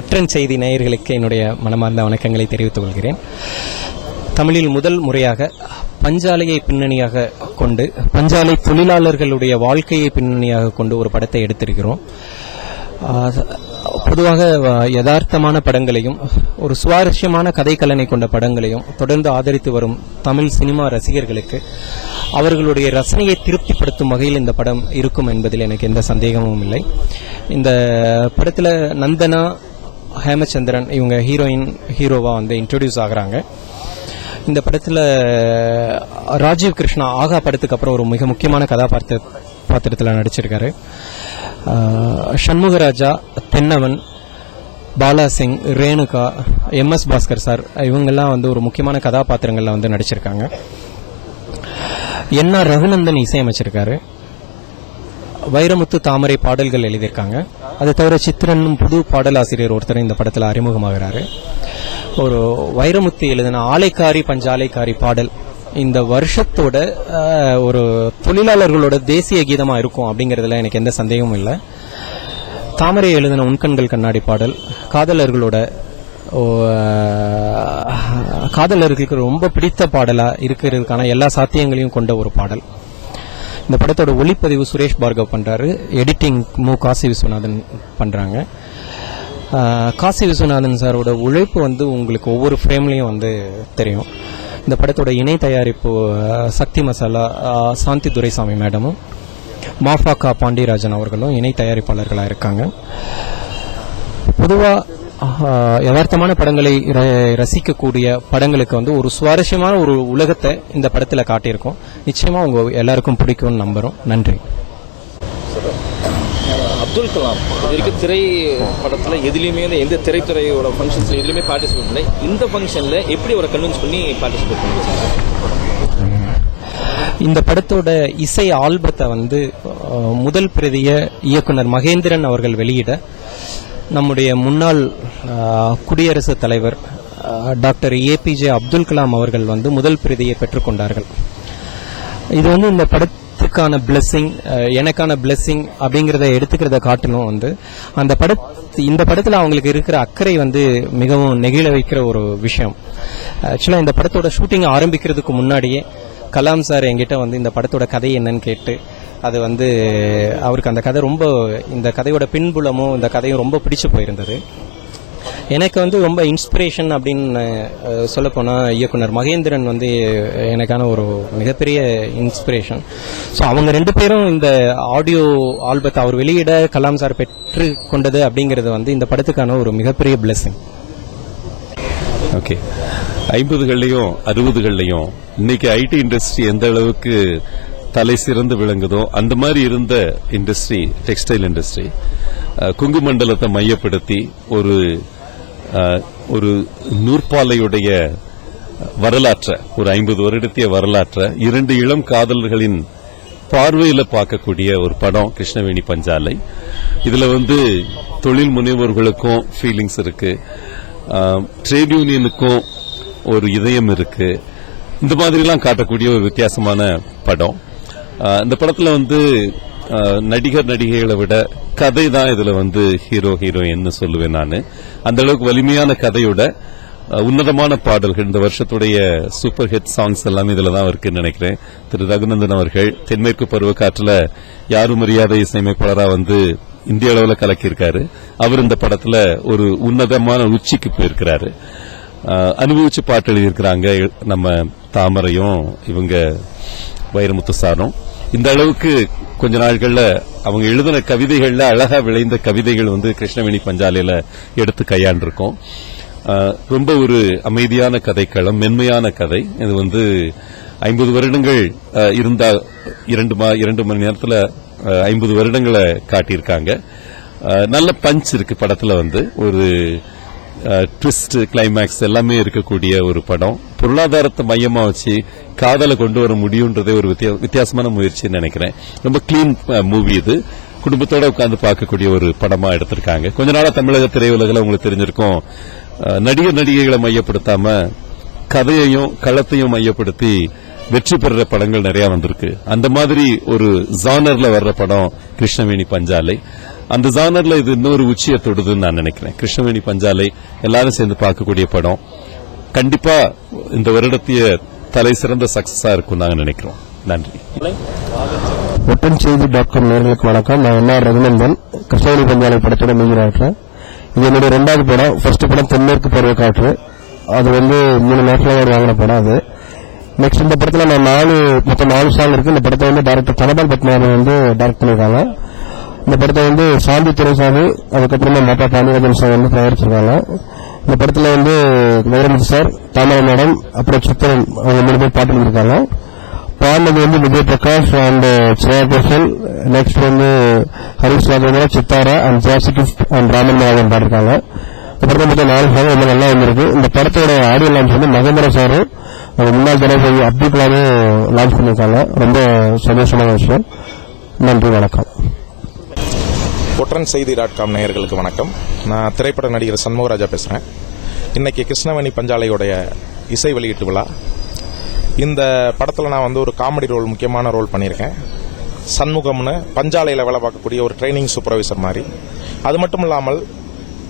ஒற்றன் செய்தி நேயர்களுக்கு என்னுடைய மனமார்ந்த வணக்கங்களை தெரிவித்துக் கொள்கிறேன். தமிழில் முதல் முறையாக பஞ்சாலையை பின்னணியாக கொண்டு, பஞ்சாலை தொழிலாளர்களுடைய வாழ்க்கையை பின்னணியாக கொண்டு ஒரு படத்தை எடுத்திருக்கிறோம். பொதுவாக யதார்த்தமான படங்களையும் ஒரு சுவாரஸ்யமான கதைக்கலனை கொண்ட படங்களையும் தொடர்ந்து ஆதரித்து வரும் தமிழ் சினிமா ரசிகர்களுக்கு அவர்களுடைய ரசனையை திருப்திப்படுத்தும் வகையில் இந்த படம் இருக்கும் என்பதில் எனக்கு எந்த சந்தேகமும் இல்லை. இந்த படத்தில் நந்தனா, ஹேமச்சந்திரன் இவங்க ஹீரோவா இன்ட்ரோடியூஸ் ஆகுறாங்க. இந்த படத்தில் ராஜீவ் கிருஷ்ணா ஆகா படத்துக்கு அப்புறம் ஒரு மிக முக்கியமான கதாபாத்திரத்தில் நடிச்சிருக்காரு. சண்முகராஜா, தென்னவன், பாலாசிங், ரேணுகா, MS பாஸ்கர் சார் இவங்கெல்லாம் ஒரு முக்கியமான கதாபாத்திரங்களில் நடிச்சிருக்காங்க. NR ரகுநந்தன் இசையமைச்சிருக்காரு. வைரமுத்து, தாமரை பாடல்கள் எழுதியிருக்காங்க. அதை தவிர சித்ரன் புது பாடலாசிரியர் ஒருத்தர் இந்த படத்தில் அறிமுகமாகிறாரு. ஒரு வைரமுத்து எழுதின ஆலைக்காரி பஞ்சாலைக்காரி பாடல் இந்த வருஷத்தோட ஒரு தொழிலாளர்களோட தேசிய கீதமா இருக்கும் அப்படிங்கறதுல எனக்கு எந்த சந்தேகமும் இல்லை. தாமரை எழுதின உன்கண்கள் கண்ணாடி பாடல் காதலர்களுக்கு ரொம்ப பிடித்த பாடலா இருக்கிறதுக்கான எல்லா சாத்தியங்களையும் கொண்ட ஒரு பாடல். இந்த படத்தோட ஒளிப்பதிவு சுரேஷ் பார்கவ் பண்றாரு. எடிட்டிங் காசி விஸ்வநாதன் பண்றாங்க. காசி விஸ்வநாதன் சாரோட உழைப்பு உங்களுக்கு ஒவ்வொரு ஃப்ரேம்லையும் தெரியும். இந்த படத்தோட இணை தயாரிப்பு சக்தி மசாலா சாந்தி துரைசாமி மேடமும் மாஃபாக்கா பாண்டியராஜன் அவர்களும் இணை தயாரிப்பாளர்களாக இருக்காங்க. பொதுவாக யதார்த்தமான படங்களை ரசிக்கக்கூடிய படங்களுக்கு ஒரு சுவாரஸ்யமான ஒரு உலகத்தை இந்த படத்தில் காட்டியிருக்கோம். நிச்சயமா உங்க எல்லாருக்கும் பிடிக்கும்னு நம்புறோம். நன்றி. அப்துல் கலாம் இதுவரைக்கும் திரைப்படத்தில் எதுலையுமே எந்த திரைத்துறையோட ஃபங்க்ஷன்ஸில் எதுலையுமே பார்ட்டிசிபேட் பண்ணல. இந்த ஃபங்க்ஷனில் எப்படி ஒரு கன்வின்ஸ் பண்ணி பார்ட்டிசிபேட் பண்ணுங்க? இந்த படத்தோட இசை ஆல்பத்தை முதல் பிரதிய இயக்குனர் மகேந்திரன் அவர்கள் வெளியிட நம்முடைய முன்னாள் குடியரசுத் தலைவர் டாக்டர் APJ அப்துல் கலாம் அவர்கள் முதல் பிரதியை பெற்றுக்கொண்டார்கள். இது இந்த படத்துக்கான பிளெஸிங், எனக்கான பிளெஸிங் அப்படிங்கறத எடுத்துக்கிறத காட்டணும். இந்த படத்துல அவங்களுக்கு இருக்கிற அக்கறை மிகவும் நெகிழ வைக்கிற ஒரு விஷயம். ஆக்சுவலா இந்த படத்தோட ஷூட்டிங் ஆரம்பிக்கிறதுக்கு முன்னாடியே கலாம் சார் என்கிட்ட இந்த படத்தோட கதை என்னன்னு கேட்டு அது அவருக்கு அந்த கதை ரொம்ப, இந்த கதையோட பின்புலமும் இந்த கதையும் ரொம்ப பிடிச்சு போயிருந்தது. எனக்கு ரொம்ப இன்ஸ்பிரேஷன் அப்படின்னு சொல்ல போனா இயக்குனர் மகேந்திரன் எனக்கான ஒரு மிகப்பெரிய இன்ஸ்பிரேஷன். ஸோ அவங்க ரெண்டு பேரும் இந்த ஆடியோ ஆல்பத்தை அவர் வெளியிட கலாம் சார் பெற்று கொண்டது அப்படிங்கிறது இந்த படத்துக்கான ஒரு மிகப்பெரிய பிளெஸிங். ஓகே, 50கள்லையும் 60கள்லையும் இன்னைக்கு ஐடி இண்டஸ்ட்ரி எந்த அளவுக்கு தலை சிறந்து விளங்குதோ அந்த மாதிரி இருந்த இண்டஸ்ட்ரி டெக்ஸ்டைல் இண்டஸ்ட்ரி குங்கு மண்டலத்தை மையப்படுத்தி ஒரு நூற்பாலையுடைய வரலாற்றை, ஒரு 50 வருடத்திய வரலாற்றை 2 இளம் காதலர்களின் பார்வையில பார்க்கக்கூடிய ஒரு படம் கிருஷ்ணவேணி பஞ்சாலை. இதுல தொழில் முனைவோர்களுக்கும் ஃபீலிங்ஸ் இருக்கு, ட்ரேட் யூனியனுக்கும் ஒரு இதயம் இருக்கு. இந்த மாதிரிலாம் காட்டக்கூடிய ஒரு வித்தியாசமான படம். இந்த படத்துல நடிகர் நடிகைகளை விட கதை தான் இதுல ஹீரோ ஹீரோயின் சொல்லுவேன் நான். அந்த அளவுக்கு வலிமையான கதையோட உன்னதமான பாடல்கள், இந்த வருஷத்துடைய சூப்பர் ஹிட் சாங்ஸ் எல்லாமே இதுல தான் இருக்குன்னு நினைக்கிறேன். திரு ரகுநந்தன் அவர்கள் தென்மேற்கு பருவக்காற்றுல யாரும் அறியாத இசையமைப்பாளரா இந்திய அளவில் கலக்கியிருக்காரு. அவர் இந்த படத்துல ஒரு உன்னதமான உச்சிக்கு போயிருக்கிறாரு. அனுபவிச்சு பாட்டு எழுதியிருக்கிறாங்க நம்ம தாமரையும் இவங்க வைரமுத்து சாரும். இந்த அளவுக்கு கொஞ்ச நாட்கள்ல அவங்க எழுதின கவிதைகள்ல அழகா விளைந்த கவிதைகள் கிருஷ்ணவேணி பஞ்சாலையில எடுத்து கையாண்டிருக்கோம். ரொம்ப ஒரு அமைதியான கதைக்களம், மென்மையான கதை. இது 50 வருடங்கள் இருந்தா 2 மணி நேரத்துல 50 வருடங்களை காட்டியிருக்காங்க. நல்ல பஞ்ச் இருக்கு படத்துல. ஒரு ட்விஸ்ட், கிளைமேக்ஸ் எல்லாமே இருக்கக்கூடிய ஒரு படம். பொருளாதாரத்தை மையமா வச்சு காதலை கொண்டு வர முடியும்ன்றதே ஒரு வித்தியாசமான முயற்சின்னு நினைக்கிறேன். ரொம்ப கிளீன் மூவி இது. குடும்பத்தோட உட்கார்ந்து பார்க்கக்கூடிய ஒரு படமா எடுத்திருக்காங்க. கொஞ்ச நாளா தமிழக திரையுலகில் உங்களுக்கு தெரிஞ்சிருக்கும், நடிகர் நடிகைகளை மையப்படுத்தாம கதையையும் களத்தையும் மையப்படுத்தி வெற்றி பெற படங்கள் நிறைய வந்திருக்கு. அந்த மாதிரி ஒரு ஜானர்ல வர்ற படம் கிருஷ்ணவேணி பஞ்சாலை. அந்த ஜானர்ல இது இன்னொரு உச்சியை தொடுதுன்னு நான் நினைக்கிறேன். கிருஷ்ணவேணி பஞ்சாலை எல்லாரும் சேர்ந்து பார்க்கக்கூடிய படம். கண்டிப்பா இந்த வருடத்திய தலை சிறந்த சக்சஸா இருக்கும் நாங்க நினைக்கிறோம். நன்றி. ஒட்டன்செய்தி.com நேயர்களுக்கு வணக்கம். நான் என்ஆர் ரகுநந்தன், கிருஷ்ணவேணி பஞ்சாலை படத்தோட மேஜர் ஆக்டர். இது என்னுடைய 2வது படம். ஃபர்ஸ்ட் படம் தென்மேற்கு பருவக்காற்று, அது 3 நேஷனல் அவார்டு வாங்கின படம். அது நெக்ஸ்ட் இந்த படத்துல நான் மொத்தம் 4 சாங் இருக்கு. இந்த படத்தை டைரக்டர் தனபால் பத்மநாபன் டைரக்ட் பண்ணிருக்காங்க. இந்த படத்தை சாந்தி துரைசாமி, அதுக்கப்புறமா மாட்டா பாண்டியராஜன் சார் தயாரிச்சிருக்காங்க. இந்த படத்துல வைரமுத்து சார், தாமரை மேடம், அப்புறம் சித்திரன், அவங்க 3 பேர் பாட்டு இருக்காங்க. பாடினது Vijay Prakash and Shreya Ghoshal. Next Harish Rajendra, Sithara and ஜாசிகிஃப் அண்ட் ராமன் நாதன் பாடிருக்காங்க. இந்த படத்தை மொத்தம் 4 சாங் ரொம்ப நல்லா வந்திருக்கு. இந்த படத்தோட ஆடியோ லான்ச் மகேந்திர சாரும் முன்னாள் தலைவர் அப்துல் கலாமும் லான்ச் பண்ணிருக்காங்க. ரொம்ப சந்தோஷமான விஷயம். நன்றி, வணக்கம். ஒட்டன்செய்தி.com நேயர்களுக்கு வணக்கம். நான் திரைப்பட நடிகர் சண்முகராஜா பேசுறேன். இன்னைக்கு கிருஷ்ணவேணி பஞ்சாலையோடைய இசை வெளியீட்டு விழா. இந்த படத்தில் நான் ஒரு காமெடி ரோல், முக்கியமான ரோல் பண்ணியிருக்கேன். சண்முகம்னு பஞ்சாலையில் வேலை பார்க்கக்கூடிய ஒரு ட்ரைனிங் சூப்பர்வைசர் மாதிரி. அது மட்டும் இல்லாமல்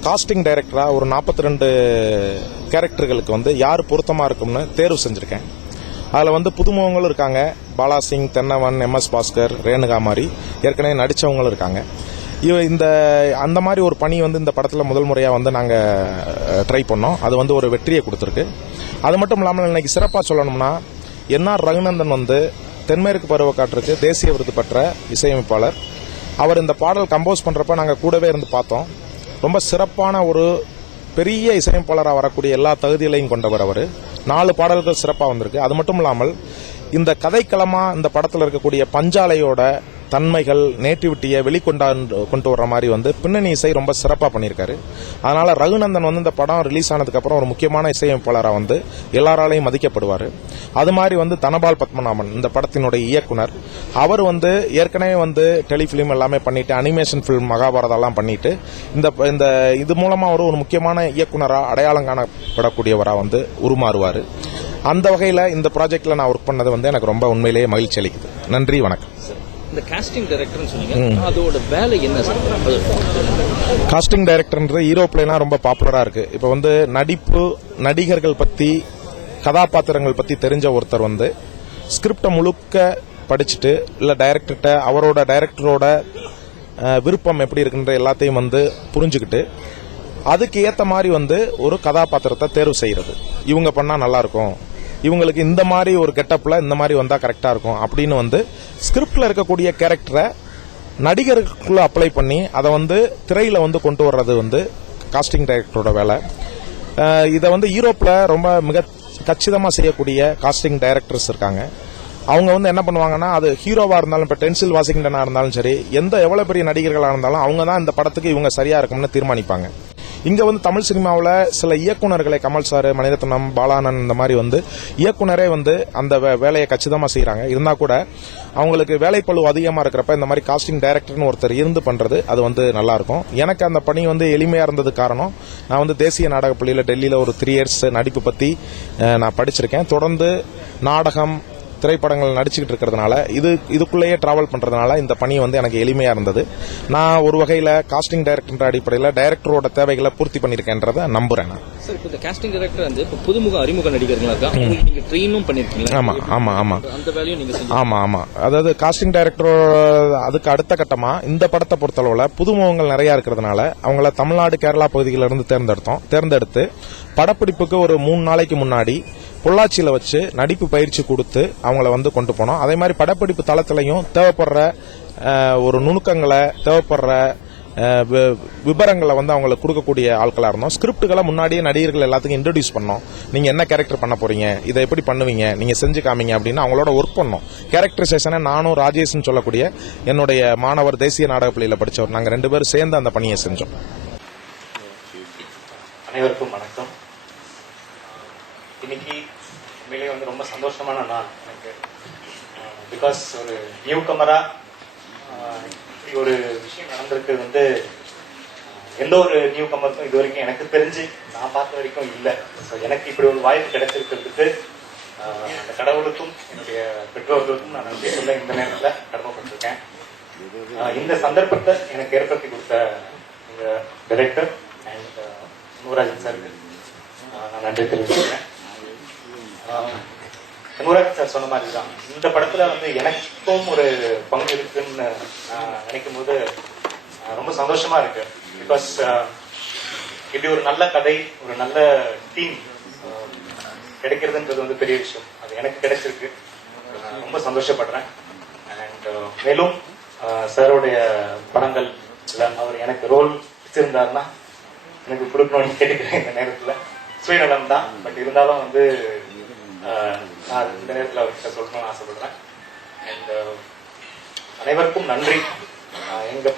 காஸ்டிங் டைரக்டரா ஒரு 42 கேரக்டர்களுக்கு யார் பொருத்தமாக இருக்கும்னு தேர்வு செஞ்சுருக்கேன். அதில் புதுமுகங்களும் இருக்காங்க. பாலாசிங், தென்னவன், MS பாஸ்கர், ரேணுகா மாதிரி ஏற்கனவே நடித்தவங்களும் இருக்காங்க. இந்த அந்த மாதிரி ஒரு பணி இந்த படத்தில் முதல் முறையாக நாங்கள் ட்ரை பண்ணோம். அது ஒரு வெற்றியை கொடுத்துருக்கு. அது மட்டும் இல்லாமல் இன்னைக்கு சிறப்பாக சொல்லணும்னா, என்ஆர் ரகுநந்தன் தென்மேற்கு பருவக்காற்றுக்கு தேசிய விருது பெற்ற இசையமைப்பாளர். அவர் இந்த பாடல் கம்போஸ் பண்ணுறப்ப நாங்கள் கூடவே இருந்து பார்த்தோம். ரொம்ப சிறப்பான ஒரு பெரிய இசையமைப்பாளராக வரக்கூடிய எல்லா தகுதிகளையும் கொண்டவர் அவர். 4 பாடல்கள் சிறப்பாக வந்திருக்கு. அது மட்டும் இல்லாமல் இந்த கதைக்களமாக இந்த படத்தில் இருக்கக்கூடிய பஞ்சாலையோட தன்மைகள், நேட்டிவிட்டியை வெளிக்கொண்டு வர்ற மாதிரி பின்னணி இசை ரொம்ப சிறப்பாக பண்ணியிருக்காரு. அதனால ரகுநந்தன் இந்த படம் ரிலீஸ் ஆனதுக்கு அப்புறம் ஒரு முக்கியமான இசையமைப்பாளராக எல்லாராலையும் மதிக்கப்படுவார். அது மாதிரி தனபால் பத்மநாபன் இந்த படத்தினுடைய இயக்குனர். அவர் ஏற்கனவே டெலிஃபிலிம் எல்லாமே பண்ணிட்டு, அனிமேஷன் பிலிம் மகாபாரதெல்லாம் பண்ணிட்டு, இந்த இது மூலமா ஒரு முக்கியமான இயக்குனராக அடையாளம் காணப்படக்கூடியவராக உருமாறுவார். அந்த வகையில் இந்த ப்ராஜெக்ட்ல நான் ஒர்க் பண்ணது எனக்கு ரொம்ப உண்மையிலேயே மகிழ்ச்சி அளிக்குது. நன்றி, வணக்கம். இந்த காஸ்டிங் டைரக்டர்னு சொன்னீங்க, அதோட வேலை என்ன சார்? காஸ்டிங் டைரக்டர்ன்றது ஹீரோ பிளேலாம் ரொம்ப பாப்புலரா இருக்கு. இப்போ நடிப்பு, நடிகர்கள் பத்தி, கதாபாத்திரங்கள் பத்தி தெரிஞ்ச ஒருத்தர் ஸ்கிரிப்டை முழுக்க படிச்சுட்டு, இல்ல டைரக்டர்கிட்ட அவரோட டைரக்டரோட விருப்பம் எப்படி இருக்குன்ற எல்லாத்தையும் புரிஞ்சுக்கிட்டு, அதுக்கு ஏத்த மாதிரி ஒரு கதாபாத்திரத்தை தேர்வு செய்யறது. இவங்க பண்ணா நல்லா இருக்கும், இவங்களுக்கு இந்த மாதிரி ஒரு கெட்டப்ல இந்த மாதிரி வந்தா கரெக்டா இருக்கும் அப்படின்னு ஸ்கிரிப்ட்ல இருக்கக்கூடிய கேரக்டரை நடிகருக்குள்ள அப்ளை பண்ணி அதை திரையில கொண்டு வர்றது காஸ்டிங் டைரக்டரோட வேலை. இதை யூரோப்ல ரொம்ப மிக கச்சிதமா செய்யக்கூடிய காஸ்டிங் டைரக்டர்ஸ் இருக்காங்க. அவங்க என்ன பண்ணுவாங்கன்னா, அது ஹீரோவா இருந்தாலும், இப்ப டென்சில் வாஷிங்டனா இருந்தாலும் சரி, எவ்வளவு பெரிய நடிகர்களா இருந்தாலும் அவங்க தான் இந்த படத்துக்கு இவங்க சரியா இருக்கும்னு தீர்மானிப்பாங்க. இங்க தமிழ் சினிமாவில் சில இயக்குநர்களை, கமல் சார், மணிரத்னம், பாலானன், இந்த மாதிரி இயக்குனரே அந்த வேலையை கச்சிதமா செய்யறாங்க. இருந்தா கூட அவங்களுக்கு வேலைப்பளு அதிகமா இருக்கிறப்ப இந்த மாதிரி காஸ்டிங் டைரக்டர்னு ஒருத்தர் இருந்து பண்றது அது நல்லா இருக்கும். எனக்கு அந்த பணி எளிமையா இருந்தது காரணம், நான் தேசிய நாடக பள்ளியில டெல்லியில ஒரு 3 இயர்ஸ் நடிப்பு பத்தி நான் படிச்சிருக்கேன். தொடர்ந்து நாடகம், திரைப்படங்கள் நடிச்சுக்கிட்டு இருக்கிறதுனால, இதுக்குள்ளேயே டிராவல் பண்றதுனால இந்த பணி எனக்கு எளிமையா இருந்தது. நான் ஒரு வகையில காஸ்டிங் டைரக்டர் அடிப்படையில் டைரக்டரோட தேவைகளை பூர்த்தி பண்ணிருக்கேன்றத நம்புறேன். சார், இந்த காஸ்டிங் டைரக்டர் புதுமுக அறிமுக நடிகர்களா நீங்க ட்ரெயினும் பண்ணிருக்கீங்க? ஆமா ஆமா ஆமா, அந்த வேலையும் நீங்க செஞ்சீங்க? ஆமா ஆமா. அதாவது காஸ்டிங் டைரக்டர் அதுக்கு அடுத்த கட்டமா இந்த படத்தை பொறுத்தளவுல புதுமுகங்கள் நிறைய இருக்கிறதுனால அவங்கள தமிழ்நாடு, கேரளா பகுதிகளிலிருந்து தேர்ந்தெடுத்து படப்பிடிப்புக்கு ஒரு 3 நாளைக்கு முன்னாடி பொள்ளாச்சியில வச்சு நடிப்பு பயிற்சி கொடுத்து அவங்கள கொண்டு போனோம். அதே மாதிரி படப்பிடிப்பு தளத்திலையும் தேவைப்படுற ஒரு நுணுக்கங்களை, தேவைப்படுற விபரங்களை அவங்களுக்கு கொடுக்கக்கூடிய ஆட்களா இருந்தோம். ஸ்கிரிப்டுகளை முன்னாடியே நடிகர்கள் எல்லாத்துக்கும் இன்ட்ரோடியூஸ் பண்ணோம். நீங்க என்ன கேரக்டர் பண்ண போறீங்க, இதை எப்படி பண்ணுவீங்க, நீங்க செஞ்சு காமிங்க அப்படின்னு அவங்களோட ஒர்க் பண்ணோம். கேரக்டரைசேஷனை நானும் ராஜேஷ் சொல்லக்கூடிய என்னுடைய மாணவர், தேசிய நாடக பள்ளியில படிச்சவர், நாங்க 2 பேரும் சேர்ந்து அந்த பணியை செஞ்சோம். அனைவருக்கும் வணக்கம். இன்னைக்கு உண்மையிலேயே ரொம்ப சந்தோஷமான நாள் எனக்கு. பிகாஸ் ஒரு நியூ கமரா இப்படி ஒரு விஷயம் நடந்திருக்கு எந்த ஒரு நியூ கமருக்கும் இது வரைக்கும் எனக்கு தெரிஞ்சு நான் பார்த்த வரைக்கும் இல்லை. ஸோ எனக்கு இப்படி ஒரு வாய்ப்பு கிடைச்சிருக்கிறதுக்கு அந்த கடவுளுக்கும் என்னுடைய பெற்றோர்களுக்கும் நான் நன்றி சொல்ல இந்த நேரத்தில் கடமைப்பட்டிருக்கேன். இந்த சந்தர்ப்பத்தை எனக்கு ஏற்படுத்தி கொடுத்த எங்க டைரக்டர் அண்ட் நூராஜன் சாருக்கு நான் நன்றி தெரிவிச்சுக்கிறேன். நூராஜன் சார் சொன்ன மாதிரி தான் இந்த படத்துல வந்து எனக்கும் ஒரு பங்கு இருக்குன்னு நினைக்கும் போது ரொம்ப சந்தோஷமா இருக்கு. பிகாஸ் இப்படி ஒரு நல்ல கதை, ஒரு நல்ல டீம் கிடைக்கிறதுன்றது வந்து பெரிய விஷயம். அது எனக்கு கிடைச்சிருக்கு, ரொம்ப சந்தோஷப்படுறேன். அண்ட் மேலும் சாரோடைய படங்கள் அவர் எனக்கு ரோல் வச்சிருந்தாருன்னா எனக்கு கொடுக்கணும்னு கேட்டுக்கிறேன். இந்த நேரத்தில் சுயநலம் தான், பட் இருந்தாலும் வந்து நான் இந்த நேரத்தில் அவர்கிட்ட சொல்லணும்னு ஆசைப்படுறேன். அண்ட் அனைவருக்கும் நன்றி. எங்க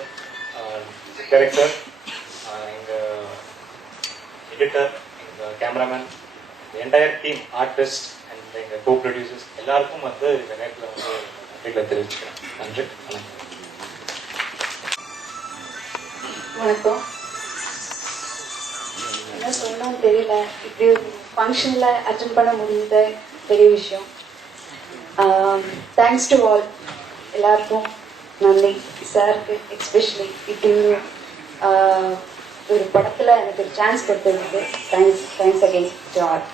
டைரக்டர், எங்க எடிட்டர், எங்க cameraman, entire team, artist and எங்க கோ ப்ரொடியூசர்ஸ் எல்லாருக்கும் வந்து இந்த நேரத்தில் வந்து நன்றிகளை தெரிவிச்சுக்கிறேன். நன்றி, வணக்கம். என்ன சொல்லணும்னு தெரியல. இப்படி ஒரு ஃபங்க்ஷன்ல அட்டென்ட் பண்ண முடியுது, பெரிய விஷயம். தேங்க்ஸ் டு ஆல், எல்லாருக்கும் நன்றி. சாருக்கு எஸ்பெஷலி இப்படி ஒரு படத்துல எனக்கு ஒரு சான்ஸ் கொடுத்ததுக்கு தேங்க்ஸ் அகெயின் டு ஆல்.